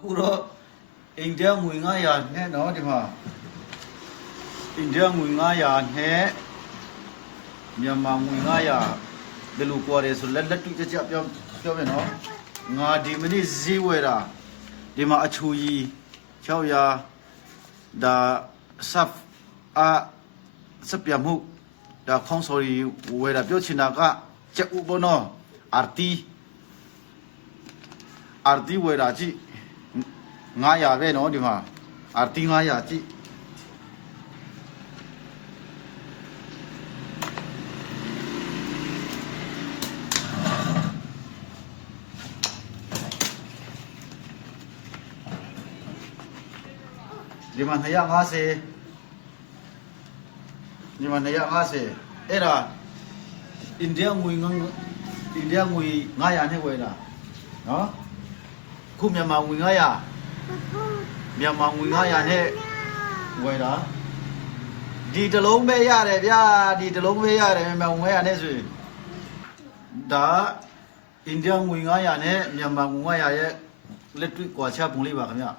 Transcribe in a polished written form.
အခုတော့အိန္ဒိယငွေ900နဲ့နော်ဒီမှာအိန္ဒိယငွေ900နဲ့မြန်မာငွေ900ဘယ်လိုကွာတယ်ဆိုလက်တူကြပြောမယ်နော်ငါဒီမနေ့ဈေးဝယ်တာဒီမှာအချူကြီး600ဒါဆပ်စပြမှုဒါခေါင်းစော်ရီဝယ်တာပြောချင်တာကချက်ဥပနော်အာတီဝယ်တာကြည့်900ပဲနော်ဒီမှာအာတီ900ကြည့်ဒီမှာ250ဒီမှာ250အဲ့ဒါအိန္ဒိယငွေ900နဲ့ဝယ်တာနော်ခုမြန်မာငွေ900နဲ့ဝယ်တာဒီတလုံးပဲရတယ်ဗျာဒီတလုံးပဲရတယ်မြန်မာငွေ900နဲ့ဆိုရင်ဒါအိန္ဒိယငွေ900နဲ့မြန်မာငွေ900ရဲ့လက်တွေ့ကွာခြားပုံလေးပါခင်ဗျာ